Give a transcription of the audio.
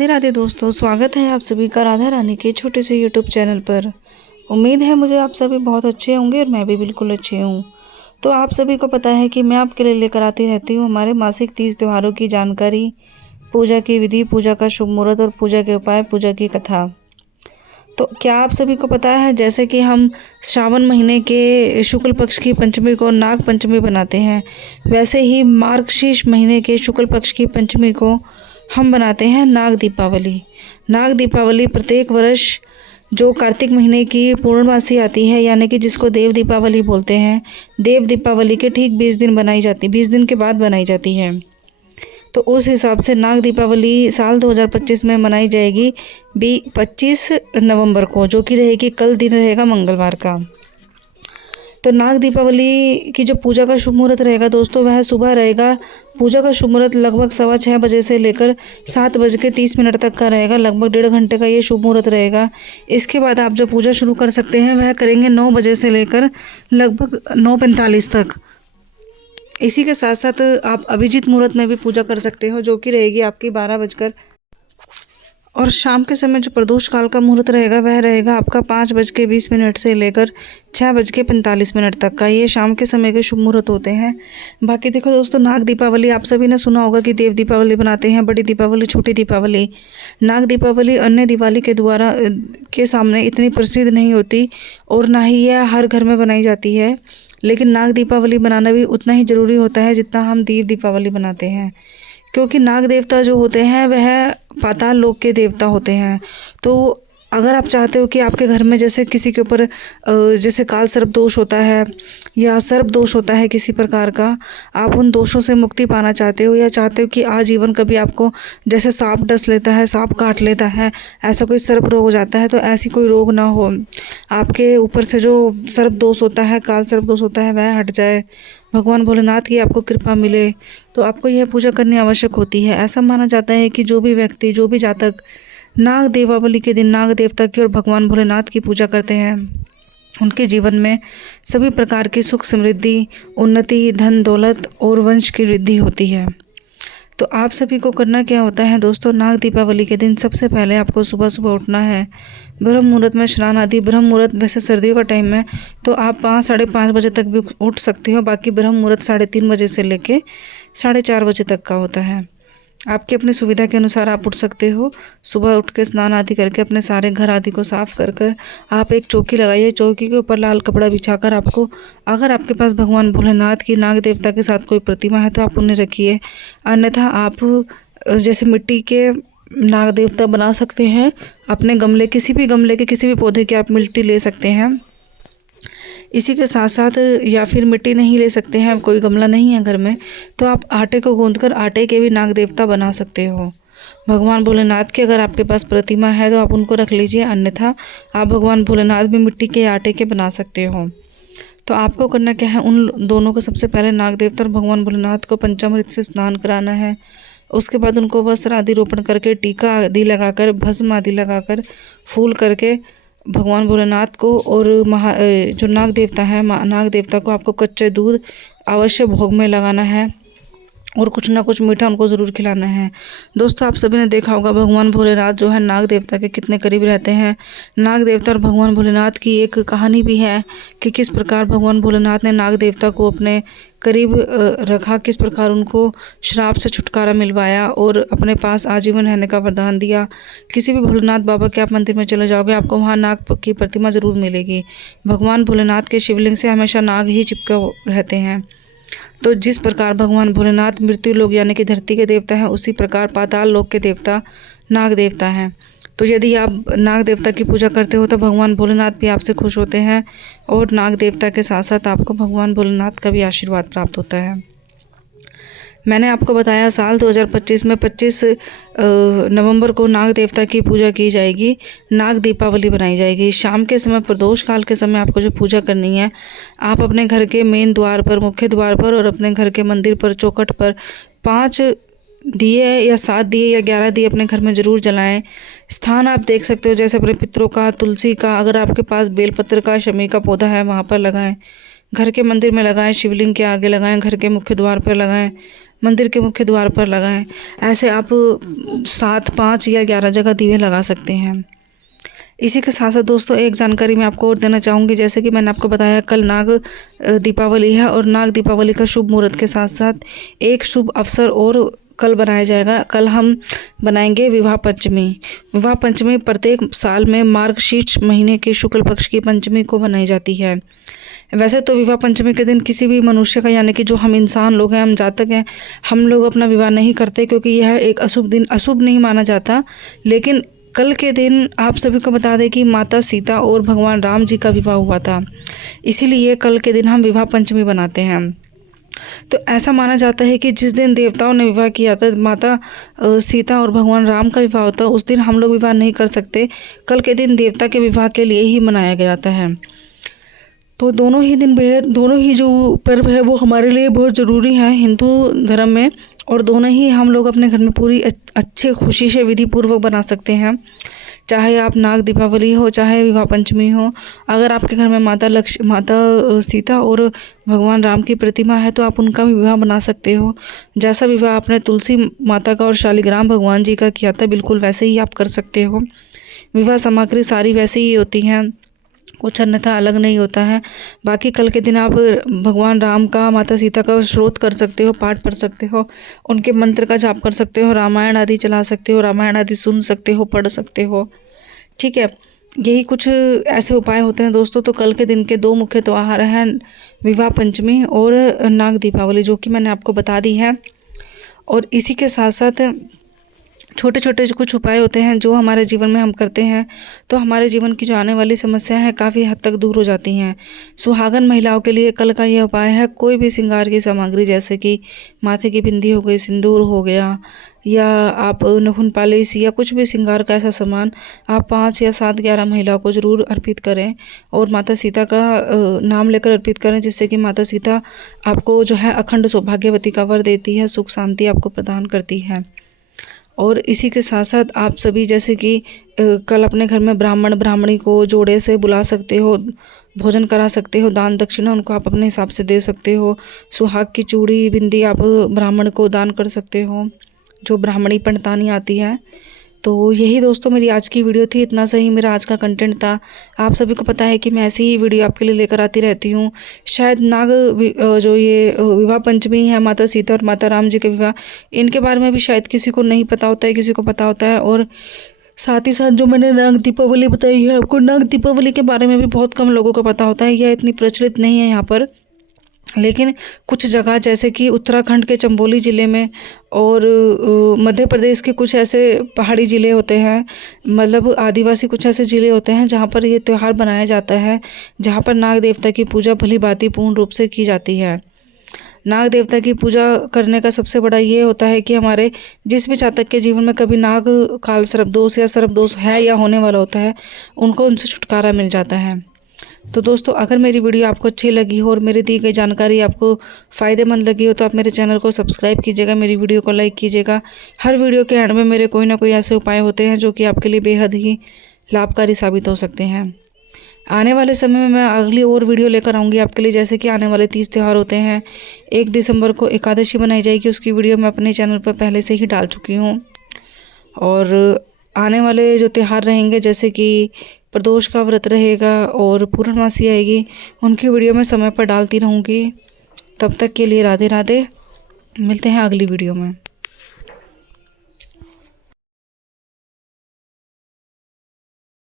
राधे राधे दोस्तों, स्वागत है आप सभी का राधा रानी के छोटे से यूट्यूब चैनल पर। उम्मीद है मुझे आप सभी बहुत अच्छे होंगे और मैं भी बिल्कुल अच्छी हूँ। तो आप सभी को पता है कि मैं आपके लिए लेकर आती रहती हूँ हमारे मासिक तीज त्योहारों की जानकारी, पूजा की विधि, पूजा का शुभ मुहूर्त और पूजा के उपाय, पूजा की कथा। तो क्या आप सभी को पता है जैसे कि हम श्रावण महीने के शुक्ल पक्ष की पंचमी को नाग पंचमी बनाते हैं, वैसे ही मार्गशीर्ष महीने के शुक्ल पक्ष की पंचमी को हम बनाते हैं नाग दीपावली। नाग दीपावली प्रत्येक वर्ष जो कार्तिक महीने की पूर्णमासी आती है, यानी कि जिसको देव दीपावली बोलते हैं, देव दीपावली के ठीक 20 दिन बनाई जाती, 20 दिन के बाद बनाई जाती है। तो उस हिसाब से नाग दीपावली साल 2025 में मनाई जाएगी 25 नवंबर को, जो कि रहेगी कल दिन रहेगा मंगलवार का। तो नाग दीपावली की जो पूजा का शुभ मुहूर्त रहेगा दोस्तों, वह सुबह रहेगा। पूजा का शुभ मुहूर्त लगभग 6:15 बजे से लेकर 7:30 तक का रहेगा। लगभग 1.5 घंटे का ये शुभ मुहूर्त रहेगा। इसके बाद आप जो पूजा शुरू कर सकते हैं वह करेंगे 9 बजे से लेकर लगभग 9:45 तक। इसी के साथ साथ आप अभिजीत मुहूर्त में भी पूजा कर सकते हो, जो कि रहेगी आपकी 12 बजकर, और शाम के समय जो प्रदोष काल का मुहूर्त रहेगा वह रहेगा आपका 5:20 से लेकर 6:45 तक का। ये शाम के समय के शुभ मुहूर्त होते हैं। बाकी देखो दोस्तों, नाग दीपावली आप सभी ने सुना होगा कि देव दीपावली बनाते हैं, बड़ी दीपावली, छोटी दीपावली। नाग दीपावली अन्य दिवाली के द्वारा के सामने इतनी प्रसिद्ध नहीं होती और ना ही यह हर घर में बनाई जाती है, लेकिन नाग दीपावली बनाना भी उतना ही ज़रूरी होता है जितना हम देव दीपावली बनाते हैं, क्योंकि नाग देवता जो होते हैं वह पाताल लोक के देवता होते हैं। तो अगर आप चाहते हो कि आपके घर में जैसे किसी के ऊपर जैसे काल सर्प दोष होता है या सर्प दोष होता है किसी प्रकार का, आप उन दोषों से मुक्ति पाना चाहते हो, या चाहते हो कि आजीवन कभी आपको जैसे सांप डस लेता है, सांप काट लेता है, ऐसा कोई सर्प रोग हो जाता है, तो ऐसी कोई रोग ना हो, आपके ऊपर से जो सर्प दोष होता है, काल सर्प दोष होता है, वह हट जाए, भगवान भोलेनाथ की आपको कृपा मिले, तो आपको यह पूजा करनी आवश्यक होती है। ऐसा माना जाता है कि जो भी व्यक्ति, जो भी जातक नाग दीपावली के दिन नाग देवता की और भगवान भोलेनाथ की पूजा करते हैं, उनके जीवन में सभी प्रकार की सुख, समृद्धि, उन्नति, धन दौलत और वंश की वृद्धि होती है। तो आप सभी को करना क्या होता है दोस्तों, नाग दीपावली के दिन सबसे पहले आपको सुबह सुबह उठना है। ब्रह्म मुहूर्त में स्नान आदि, ब्रह्म मुहूर्त वैसे सर्दियों का टाइम है तो आप 5, 5:30 बजे तक भी उठ सकते हो। बाकी ब्रह्म मुहूर्त 3:30 बजे से लेके 4:30 बजे तक का होता है। आपकी अपनी सुविधा के अनुसार आप उठ सकते हो। सुबह उठ के स्नान आदि करके अपने सारे घर आदि को साफ कर कर आप एक चौकी लगाइए। चौकी के ऊपर लाल कपड़ा बिछाकर आपको, अगर आपके पास भगवान भोलेनाथ की, नाग देवता के साथ कोई प्रतिमा है तो आप उन्हें रखिए, अन्यथा आप जैसे मिट्टी के नाग देवता बना सकते हैं। अपने गमले, किसी भी गमले के किसी भी पौधे की आप मिट्टी ले सकते हैं। इसी के साथ साथ, या फिर मिट्टी नहीं ले सकते हैं, कोई गमला नहीं है घर में, तो आप आटे को गूंथकर आटे के भी नाग देवता बना सकते हो। भगवान भोलेनाथ की अगर आपके पास प्रतिमा है तो आप उनको रख लीजिए, अन्यथा आप भगवान भोलेनाथ भी मिट्टी के, आटे के बना सकते हो। तो आपको करना क्या है, उन दोनों को सबसे पहले नाग देवता और भगवान भोलेनाथ को पंचामृत से स्नान कराना है। उसके बाद उनको वस्त्र आदि रोपण करके, टीका आदि लगाकर, भस्म आदि लगाकर, फूल करके भगवान भोलेनाथ को और जो नाग देवता है, नाग देवता को आपको कच्चे दूध अवश्य भोग में लगाना है और कुछ ना कुछ मीठा उनको ज़रूर खिलाना है। दोस्तों, आप सभी ने देखा होगा भगवान भोलेनाथ जो है नाग देवता के कितने करीब रहते हैं। नाग देवता और भगवान भोलेनाथ की एक कहानी भी है कि किस प्रकार भगवान भोलेनाथ ने नाग देवता को अपने करीब रखा, किस प्रकार उनको श्राप से छुटकारा मिलवाया और अपने पास आजीवन रहने का वरदान दिया। किसी भी भोलेनाथ बाबा के आप मंदिर में चले जाओगे, आपको वहाँ नाग की प्रतिमा ज़रूर मिलेगी। भगवान भोलेनाथ के शिवलिंग से हमेशा नाग ही चिपके रहते हैं। तो जिस प्रकार भगवान भोलेनाथ मृत्यु लोक यानी कि धरती के देवता हैं, उसी प्रकार पाताल लोक के देवता नाग देवता हैं। तो यदि आप नाग देवता की पूजा करते हो तो भगवान भोलेनाथ भी आपसे खुश होते हैं और नाग देवता के साथ साथ आपको भगवान भोलेनाथ का भी आशीर्वाद प्राप्त होता है। मैंने आपको बताया साल 2025 में 25 नवंबर को नाग देवता की पूजा की जाएगी, नाग दीपावली बनाई जाएगी। शाम के समय, प्रदोष काल के समय आपको जो पूजा करनी है, आप अपने घर के मेन द्वार पर, मुख्य द्वार पर और अपने घर के मंदिर पर, चौखट पर 5 दिए या 7 दिए या 11 दिए अपने घर में ज़रूर जलाएं। स्थान आप देख सकते हो, जैसे अपने पितरों का, तुलसी का, अगर आपके पास बेलपत्र का, शमी का पौधा है वहाँ पर लगाएं। घर के मंदिर में लगाएं, शिवलिंग के आगे लगाएं, घर के मुख्य द्वार पर लगाएं। मंदिर के मुख्य द्वार पर लगाएं। ऐसे आप 7, 5 या 11 जगह दिए लगा सकते हैं। इसी के साथ साथ दोस्तों एक जानकारी मैं आपको और देना चाहूँगी, जैसे कि मैंने आपको बताया कल नाग दीपावली है, और नाग दीपावली का शुभ मुहूर्त के साथ साथ एक शुभ अवसर और कल बनाया जाएगा। कल हम बनाएंगे विवाह पंचमी। विवाह पंचमी प्रत्येक साल में मार्गशीर्ष महीने के शुक्ल पक्ष की पंचमी को बनाई जाती है। वैसे तो विवाह पंचमी के दिन किसी भी मनुष्य का, यानी कि जो हम इंसान लोग हैं, हम जातक हैं, हम लोग अपना विवाह नहीं करते, क्योंकि यह एक अशुभ दिन, अशुभ नहीं माना जाता। लेकिन कल के दिन आप सभी को बता दें कि माता सीता और भगवान राम जी का विवाह हुआ था, इसीलिए कल के दिन हम विवाह पंचमी बनाते हैं। तो ऐसा माना जाता है कि जिस दिन देवताओं ने विवाह किया था, माता सीता और भगवान राम का विवाह होता है, उस दिन हम लोग विवाह नहीं कर सकते। कल के दिन देवता के विवाह के लिए ही मनाया गया जाता है। तो दोनों ही दिन बेहद, दोनों ही जो पर्व है वो हमारे लिए बहुत ज़रूरी है हिंदू धर्म में, और दोनों ही हम लोग अपने घर में पूरी अच्छे खुशी से विधि पूर्वक बना सकते हैं। चाहे आप नाग दीपावली हो, चाहे विवाह पंचमी हो, अगर आपके घर में माता सीता और भगवान राम की प्रतिमा है तो आप उनका भी विवाह बना सकते हो। जैसा विवाह आपने तुलसी माता का और शालिग्राम भगवान जी का किया था, बिल्कुल वैसे ही आप कर सकते हो। विवाह सामग्री सारी वैसे ही होती हैं, कुछ अन्यथा अलग नहीं होता है। बाकी कल के दिन आप भगवान राम का, माता सीता का श्रोत कर सकते हो, पाठ पढ़ सकते हो, उनके मंत्र का जाप कर सकते हो, रामायण आदि चला सकते हो, रामायण आदि सुन सकते हो, पढ़ सकते हो। ठीक है, यही कुछ ऐसे उपाय होते हैं दोस्तों। तो कल के दिन के 2 मुख्य त्यौहार हैं, विवाह पंचमी और नाग दीपावली, जो कि मैंने आपको बता दी है। और इसी के साथ साथ छोटे छोटे जो कुछ उपाय होते हैं जो हमारे जीवन में हम करते हैं, तो हमारे जीवन की जो आने वाली समस्याएं हैं काफ़ी हद तक दूर हो जाती हैं। सुहागन महिलाओं के लिए कल का यह उपाय है, कोई भी श्रृंगार की सामग्री जैसे कि माथे की बिंदी हो गई, सिंदूर हो गया, या आप नखुन पालिश या कुछ भी श्रृंगार का ऐसा सामान आप 5 या 7, 11 महिलाओं को ज़रूर अर्पित करें, और माता सीता का नाम लेकर अर्पित करें, जिससे कि माता सीता आपको जो है अखंड सौभाग्यवती का वर देती है, सुख शांति आपको प्रदान करती है। और इसी के साथ साथ आप सभी जैसे कि कल अपने घर में ब्राह्मण ब्राह्मणी को जोड़े से बुला सकते हो, भोजन करा सकते हो, दान दक्षिणा उनको आप अपने हिसाब से दे सकते हो। सुहाग की चूड़ी बिंदी आप ब्राह्मण को दान कर सकते हो, जो ब्राह्मणी पंडितानी आती है। तो यही दोस्तों मेरी आज की वीडियो थी, इतना सही मेरा आज का कंटेंट था। आप सभी को पता है कि मैं ऐसी ही वीडियो आपके लिए लेकर आती रहती हूँ। शायद जो ये विवाह पंचमी है, माता सीता और माता राम जी के विवाह, इनके बारे में भी शायद किसी को नहीं पता होता है, किसी को पता होता है। और साथ ही साथ जो मैंने नाग दीपावली बताई है आपको, नाग दीपावली के बारे में भी बहुत कम लोगों को पता होता है, यह इतनी प्रचलित नहीं है यहाँ पर। लेकिन कुछ जगह जैसे कि उत्तराखंड के चंबोली ज़िले में और मध्य प्रदेश के कुछ ऐसे पहाड़ी ज़िले होते हैं, मतलब आदिवासी कुछ ऐसे ज़िले होते हैं जहाँ पर ये त्यौहार मनाया जाता है, जहाँ पर नाग देवता की पूजा भली भांति पूर्ण रूप से की जाती है। नाग देवता की पूजा करने का सबसे बड़ा ये होता है कि हमारे जिस भी जातक के जीवन में कभी नाग काल सर्प दोष या सर्प दोष है या होने वाला होता है, उनको उनसे छुटकारा मिल जाता है। तो दोस्तों अगर मेरी वीडियो आपको अच्छी लगी हो और मेरी दी गई जानकारी आपको फ़ायदेमंद लगी हो, तो आप मेरे चैनल को सब्सक्राइब कीजिएगा, मेरी वीडियो को लाइक कीजिएगा। हर वीडियो के एंड में मेरे कोई ना कोई ऐसे उपाय होते हैं जो कि आपके लिए बेहद ही लाभकारी साबित हो सकते हैं। आने वाले समय में मैं अगली और वीडियो लेकर आऊँगी आपके लिए, जैसे कि आने वाले 30 त्यौहार होते हैं। 1 दिसंबर को एकादशी बनाई जाएगी, उसकी वीडियो मैं अपने चैनल पर पहले से ही डाल चुकी हूँ। और आने वाले जो त्यौहार रहेंगे, जैसे कि प्रदोष का व्रत रहेगा और पूर्णमासी आएगी, उनकी वीडियो मैं समय पर डालती रहूँगी। तब तक के लिए राधे राधे, मिलते हैं अगली वीडियो में।